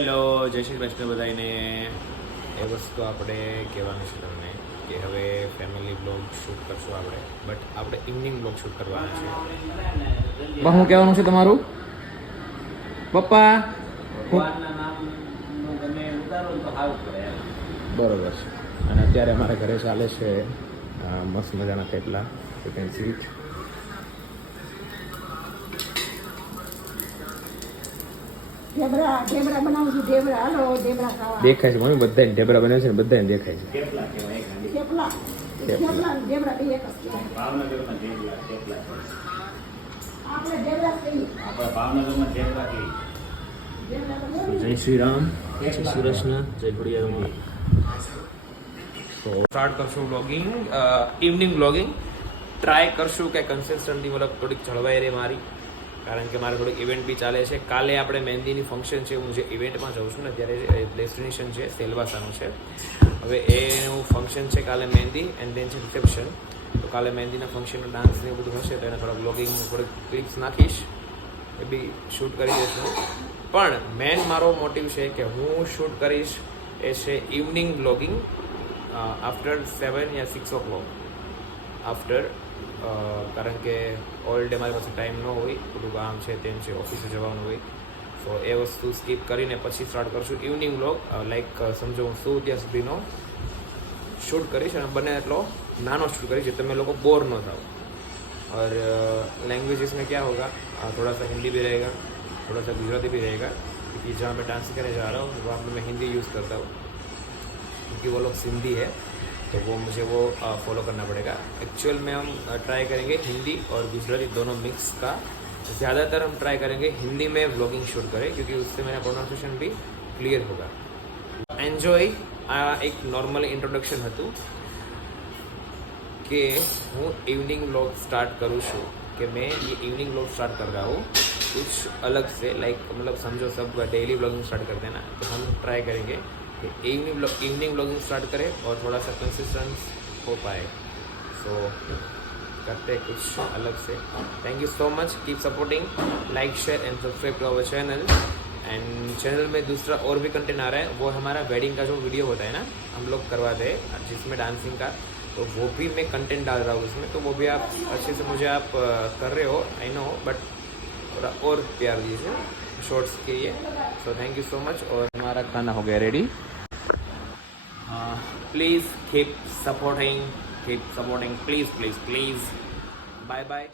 Hello, જય શ્રી કૃષ્ણ બધાને. એ વસ્તુ આપણે કહેવાનું છે તમને કે હવે ફેમિલી બ્લોગ શૂટ કરશું આપણે, બટ આપણે ઇવનિંગ બ્લોગ શૂટ કરવાના છે. શું કહેવાનું છે તમારું પપ્પા? બરોબર છે. અને અત્યારે અમારા ઘરે ચાલે છે મસ્ત મજાના thepla. You can see it. Dhebra બનાવું છું. ઢેબરા હાલો, ઢેબરા ખાવા. દેખાય છે મમ્મી, બધાને ઢેબરા બને છે ને બધાને દેખાય છે. થેપલા ને ઢેબરા બે એક જ કહેવાય. આપણે ઢેબરા જ કહીએ. જય શ્રી રામ, જય શ્રી કૃષ્ણ, જય ખોડિયાર. તો સ્ટાર્ટ કરશું બ્લોગિંગ, ઇવનિંગ બ્લોગિંગ. ટ્રાય કરશું કે કન્સિસ્ટન્ટલી મતલબ થોડીક જળવાઈ રહે મારી, કારણ કે મારે થોડીક ઇવેન્ટ બી ચાલે છે. કાલે આપણે મહેંદીની ફંક્શન છે, હું જે ઇવેન્ટમાં જાઉં છું ને ત્યારે ડેસ્ટિનેશન છે સેલવાસાનું છે. હવે એનું ફંક્શન છે કાલે મહેંદી એન્ડ દેન છે રિસેપ્શન. તો કાલે મહેંદીના ફંક્શનનું ડાન્સ ને એવું બધું હશે તો એને થોડા બ્લોગિંગ થોડીક ક્લિપ્સ નાખીશ, એ બી શૂટ કરી દઈશું. પણ મેન મારો મોટિવ છે કે હું શૂટ કરીશ એ છે ઇવનિંગ બ્લોગિંગ આફ્ટર 7 યા 6 o'clock આફ્ટર, કારણ કે ઓલ ડે મારી પાસે ટાઈમ ન હોય, બધું કામ છે તેમ છે, ઓફિસે જવાનું હોય. સો એ વસ્તુ સ્કીપ કરીને પછી સ્ટાર્ટ કરશું ઇવનિંગ બ્લોગ. લાઈક સમજો હું શું ત્યાં સુધીનો શૂટ કરીશ અને બને એટલો નાનો શૂટ કરીશ જે તમે લોકો બોર ન થાઓ. और लैंग्वेजेस में क्या होगा, थोड़ा सा हिंदी भी रहेगा, थोड़ा सा गुजराती भी रहेगा, क्योंकि जहाँ मैं डांस करने जा रहा हूँ वहाँ पर मैं हिंदी यूज़ करता हूँ, क्योंकि वो लोग सिंधी है तो वो मुझे वो फॉलो करना पड़ेगा. एक्चुअल में हम ट्राई करेंगे हिंदी और गुजराती दोनों मिक्स का. ज़्यादातर हम ट्राई करेंगे हिंदी में व्लॉगिंग शूट करें, क्योंकि उससे मेरा प्रोनाउंसिएशन भी क्लियर होगा. एन्जॉय. આ એક નોર્મલ ઇન્ટ્રોડક્શન હતું कि हूँ इवनिंग व्लॉग स्टार्ट करूँ छूँ, कि मैं ये इवनिंग व्लॉग स्टार्ट कर रहा हूँ कुछ अलग से. लाइक मतलब समझो सब डेली व्लॉगिंग स्टार्ट करते हैं ना, तो हम ट्राई करेंगे कि इवनिंग व्लॉगिंग स्टार्ट करें और थोड़ा सा कंसिस्टेंस हो पाए. सो करते हैं कुछ अलग से. Thank you so much. Keep supporting, like share and subscribe to our channel. And channel में दूसरा और भी कंटेंट आ रहा है, वो हमारा वेडिंग का जो वीडियो होता है ना हम लोग करवाते हैं, जिसमें डांसिंग का, तो वो भी मैं कंटेंट डाल रहा हूँ उसमें. तो वो भी आप अच्छे से मुझे आप कर रहे हो, आई नो, बट थोड़ा और प्यार दीजिए शॉर्ट्स के लिए. So thank you so much. और हमारा खाना हो गया ready. Please keep supporting, please. Bye bye.